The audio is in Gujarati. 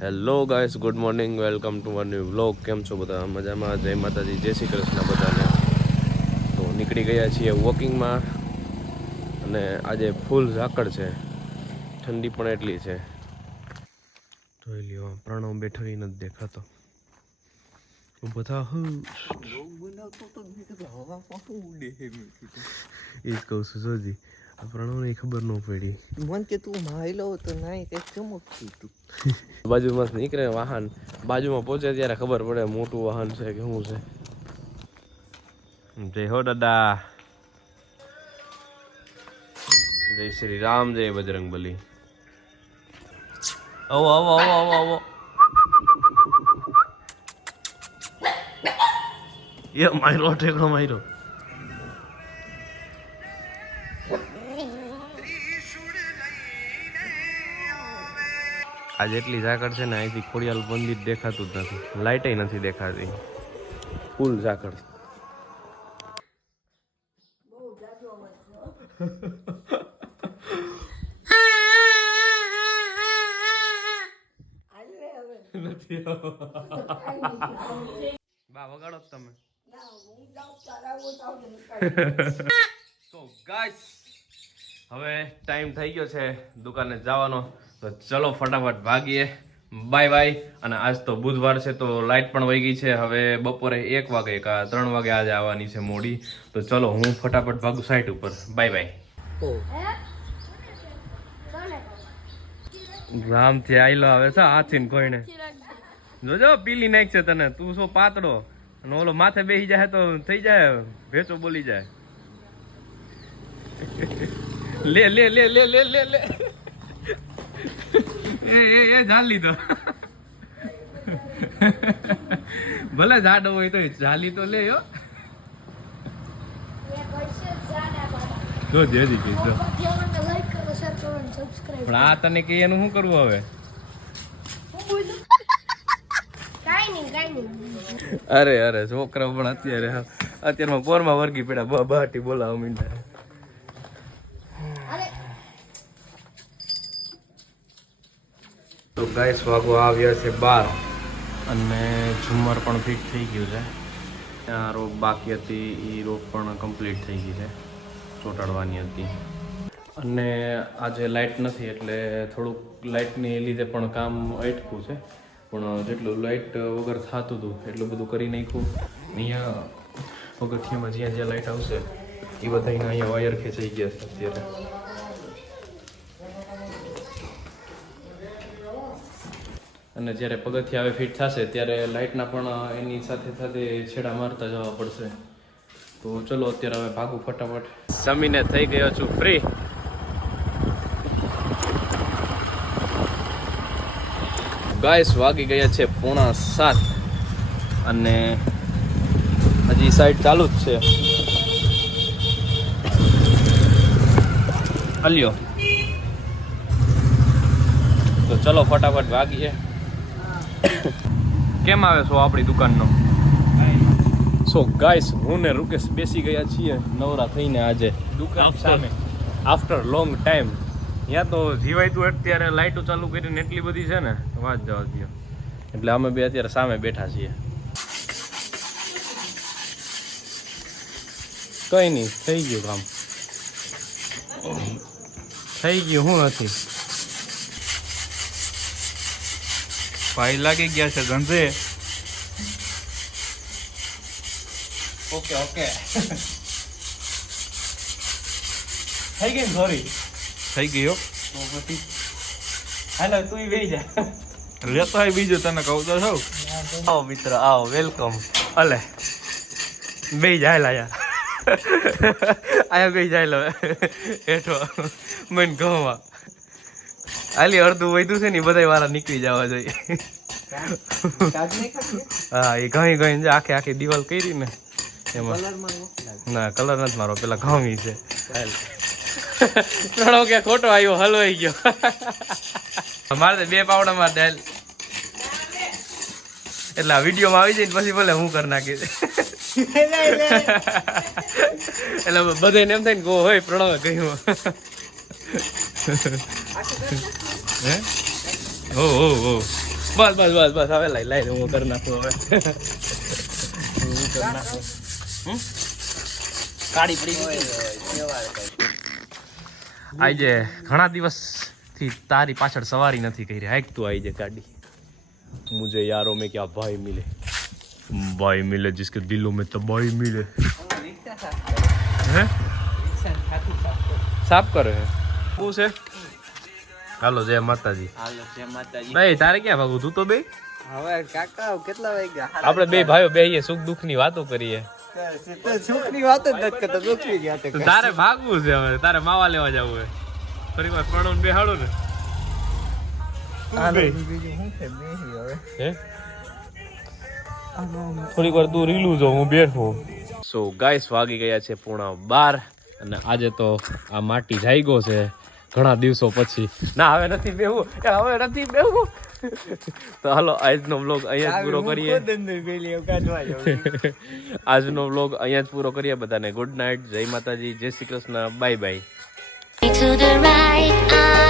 Hello guys, good morning, welcome to one new vlog. કેમ છો બધા? મજામાં? જય માતાજી, જય શ્રી કૃષ્ણ બધાને. તો નીકળી ગયા છીએ વોકિંગમાં અને આજે ફૂલ ઝાકળ છે, ઠંડી પણ એટલી છે. જોઈ લ્યો, પ્રણવ બેઠો એ નથી દેખાતો. બધા એ જ કહું છું જોજી, આ પ્રણવને ખબર ન પડી. મન કે તું માયલો તો નહીં કે ચમકતું તું. બાજુમાં નીકળે વાહન, બાજુમાં પહોંચે ત્યારે ખબર પડે મોટું વાહન છે કે શું છે. જય હો દાદા, જય શ્રી રામ, જય બજરંગબલી. આવો આવો આવો આવો આવો. એ માયરો ઠેકડો માયરો. આજે એટલી ઝાકળ છે ને, અહીંથી ખોડિયાલ મંદિર દેખાતું જ નથી, લાઇટે નથી દેખાતી, ફૂલ ઝાકળ. બા વગાડો તમે. તો ગાઈસ, હવે ટાઈમ થઈ ગયો છે દુકાને જવાનો, તો ચલો ફટાફટ ભાગીએ. Bye bye. અને આજ તો બુધવાર છે તો લાઇટ પણ વહી ગઈ છે. હવે બપોરે 1 વાગે કા 3 વાગે આજે આવવાની છે મોડી. તો ચલો હું ફટાફટ ભાગું સાઈટ ઉપર. Bye bye. રામથી આયલો આવે છે હાથી ને કોઈને. જોજો પીલી નાખ છે તને, તું શું પાતળો, અને ઓલો માથે બેસી જાય તો થઈ જાય ભેચો બોલી જાય. લે લે લે લે લે લે લે. એ ઝાલી તો ભલે જાડો હોય તો ઝાલી તો લે. જો જેજી કે જો, પણ આ તને કે એનું શું કરવું હવે? અરે અરે છોકરા પણ અત્યારમાં પોરમાં વર્ગી પેડા બહાટી બોલાવા મીંડા. તો ગાઈસ વાગવા આવ્યા છે 12 અને ઝુમર પણ ફિટ થઈ ગયું છે. આ રોપ બાકી હતી, એ રોપ પણ કમ્પ્લીટ થઈ ગઈ છે, ચોંટાડવાની હતી. અને આજે લાઇટ નથી એટલે થોડુંક લાઇટની લીધે પણ કામ અટકું છે, પણ જેટલું લાઇટ વગર થતું હતું એટલું બધું કરી નાખ્યું. અહીંયા પગથિયામાં જ્યાં જ્યાં લાઇટ આવશે એ બધાના અહીંયા વાયર ખેંચાઈ ગયા છે અત્યારે. અને જ્યારે પગથિયા હવે ફિટ થશે ત્યારે લાઇટના પણ એની સાથે સાથે છેડા મારતા જવા પડશે. તો ચલો અત્યારે હવે ભાગું ફટાફટ. જમીને થઈ ગયો છું ફ્રી. ગાઈસ વાગી ગયા છે 6:45 અને હજી સાઈડ ચાલુ જ છે. અલ્યો, તો ચલો ફટાફટ ભાગીએ. કેમ આવે છો આપણી દુકાનનો? સો ગાઈસ, હું ને રૂકેશ બેસી ગયા છીએ નવરા થઈને આજે દુકાન સામે આફ્ટર લોંગ ટાઈમ. ત્યાં તો જીવાયતું અત્યારે લાઇટો ચાલુ કરીને એટલી બધી છે ને વાત જવા દો. એટલે અમે બે અત્યારે સામે બેઠા છીએ. કઈ નહીં, થઈ ગયું કામ, થઈ ગયું. શું નથી ભાઈ લાગી ગયા છે ધંધે. ઓકે ઓકે થઈ ગઈ. સોરી, થઈ ગયો. તો પછી હાલો તું બેસી જા. લેતો હોય બીજું, તને કહું તો છું. આવો મિત્ર, આવો, વેલકમ. અલે બેસી જાય યાર. આયા બેસી જાય લો હેઠો મને ઘઉંમાં. હાલી અડધું વધ્યું છે ને, બધા વાળા નીકળી જવા જોઈએ. હા, એ ઘણી ઘણી આખે આખી દિવાલ કરી ને એમાં. ના, કલર નથી મારો, પેલા ઘઉં છે. પ્રણવ કે ખોટો આવ્યો, હલવાઈ ગયો. મારે 2 પાવડામાં ડાલ એટલે આ વિડીયોમાં આવી જાય પછી ભલે હું કરી નાખીશ. એટલે બધાને એમ થાય ને ગો હોય પ્રણવે કહ્યું. હે ઓ ઓ ઓ બસ બસ બસ બસ હવે લઈ હું કરી નાખું હવે કાળી પડી આજે ઘણા દિવસથી તારી પાછળ સવારી નથી કરી હાઈક તું આવી જાય ગાડી મુझे यारों में क्या भाई मिले जिसके दिलों में तबाही मिले हैं साफ करे શું છે હાલો જય માતાજી હાલો જય માતાજી ભાઈ તારે ક્યાં ભાગું તું તો બે હવે કાકા કેટલા વાગ્યા આપણે બે ભાઈઓ બેહીએ સુખ દુઃખ ની વાતો કરીએ સુખની વાત જ નથી કરતા દુઃખની વાત તો તારે ભાગવું છે હવે તારે માવા લેવા જવું હોય ફરી વાર પ્રણવ બેહાડો ને બીજું શું છે બેહી હવે હે થોડીક વાર તું રીલું જો હું બેઠો સો ગાઈસ વાગી ગયા છે 12:30 અને આજે તો આ માટી જાગ્યો છે ઘણા દિવસો પછી ના હવે નથી બેહવું તો હાલો આજનો વ્લોગ અહીંયા જ પૂરો કરીએ આજનો વ્લોગ અહીંયા જ પૂરો કરીએ બધાને ગુડ નાઇટ જય માતાજી જય Shri Krishna bye bye To the right,